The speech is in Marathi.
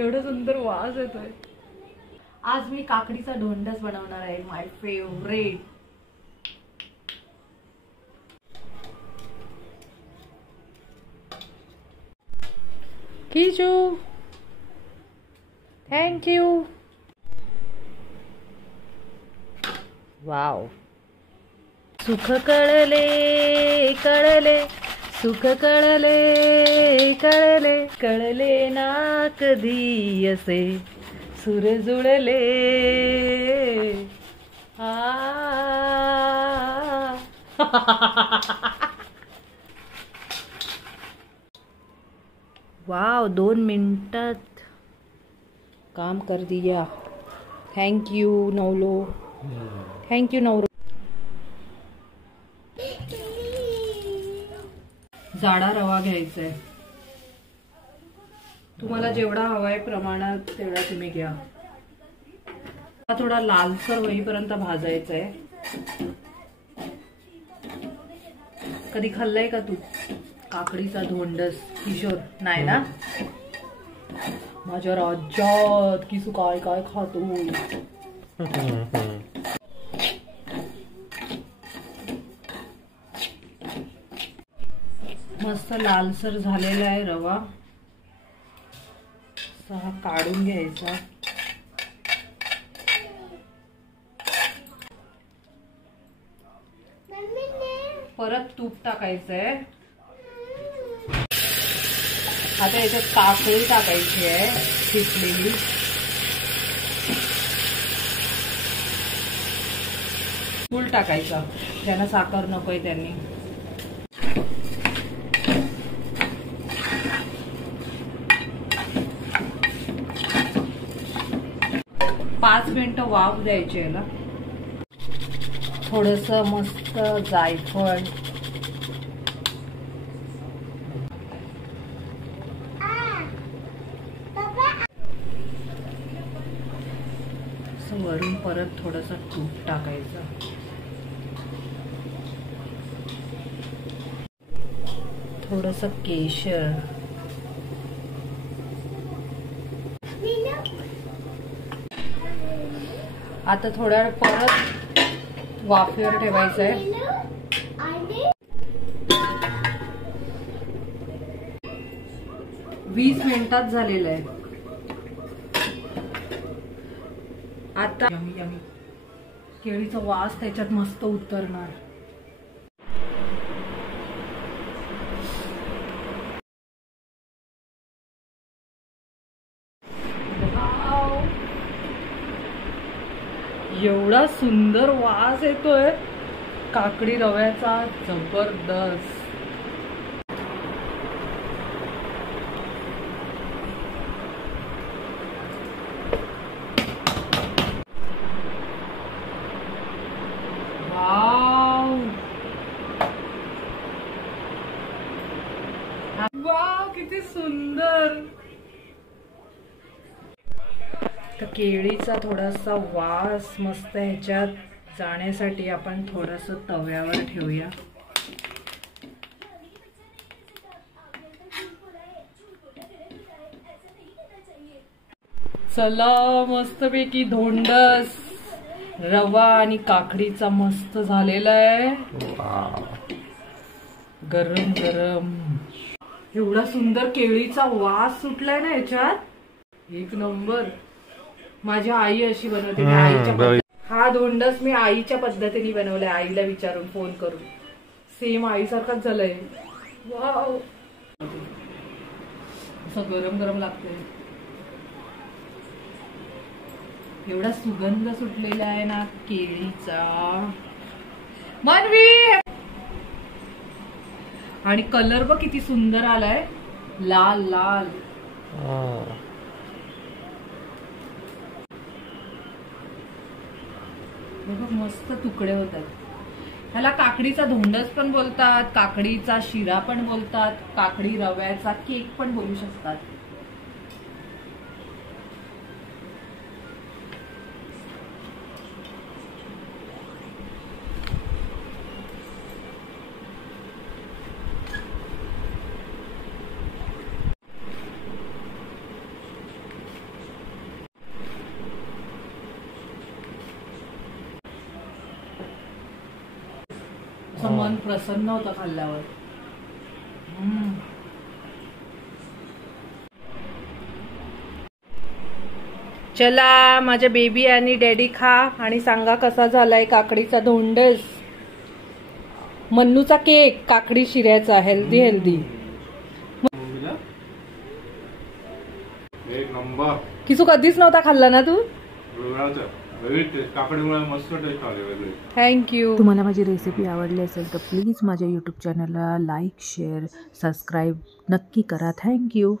एवढा सुंदर वास येतोय. आज मी काकडीचा ढोंडस बनवणार आहे, my favourite. Kishu thank you. Wow. सुख कळले कळले सुख कळले कळले कळले ना कधी असे सुर जुळले. वाव 2 मिनिटात काम कर दिया. थँक यू नवलो. थँक यू नवरो. जाडा रवा घ्यायचा आहे. तुम्हाला जेवढा हवाय प्रमाणात तेवढा तुम्ही घ्या. हा थोडा लालसर होईपर्यंत भाजायचा आहे. कधी खाल्लाय का तू काकडीचा धोंडस किशोर? नाही ना. माझ्या राज्यात किसू काय काय खातो. मस्त लालसर झालेला आहे रवा. हा काढून घ्यायचा. परत तूप टाकायचंय. आता याच्यात काकडी टाकायची आहे किसलेली. गूळ टाकायचा. ज्यांना साखर नकोय त्यांनी. पाच मिनिटं वाफ द्यायची याला. थोडस मस्त जायफळ. वरून परत थोडस तूप टाकायचं. थोडस केशर. आता थोड्या वेळ परत वाफेवर ठेवायचंय. 20 मिनिटात झालेलं आहे. आता केळीचा वास त्याच्यात मस्त उतरणार. एवढा सुंदर वास येतोय काकडी रव्याचा. जबरदस्त. वाव किती सुंदर. तर केळीचा थोडासा वास मस्त ह्याच्यात जाण्यासाठी आपण थोडस तव्यावर ठेवूया. चला मस्तपैकी धोंडस रवा आणि काकडीचा मस्त झालेला आहे. गरम गरम. एवढा सुंदर केळीचा वास सुटलाय ना याच्यात. एक नंबर. माझी आई अशी बनवते. हा धोंडस मी आईच्या पद्धतीने बनवलाय. आईला विचारून फोन करून. सेम आईसारखाच झालंय. वाव. असं गरम गरम लागतंय. एवढा सुगंध सुटलेला आहे ना केळीचा. मनवी. आणि कलर बघ किती सुंदर आलाय. लाल लाल. मस्त तुकडे होतात. ह्याला काकडीचा धोंडस पण बोलतात, काकडीचा शिरा पण बोलतात, काकडी रव्याचा केक पण बोलू शकतात. असं मन प्रसन्न होतं खाल्ल्यावर. चला माझ्या बेबी आणि डॅडी खा आणि सांगा कसा झालाय काकडीचा धोंडस. मन्नूचा केक काकडी शिऱ्याचा हेल्दी हेल्दी. एक नंबर. किसू कधीच नव्हता खाल्ला ना तू. थँक्यू. तुम्हाला माझी रेसिपी आवडली असेल तर प्लीज माझ्या यूट्यूब चॅनलला लाईक शेअर सबस्क्राईब नक्की करा. थँक्यू.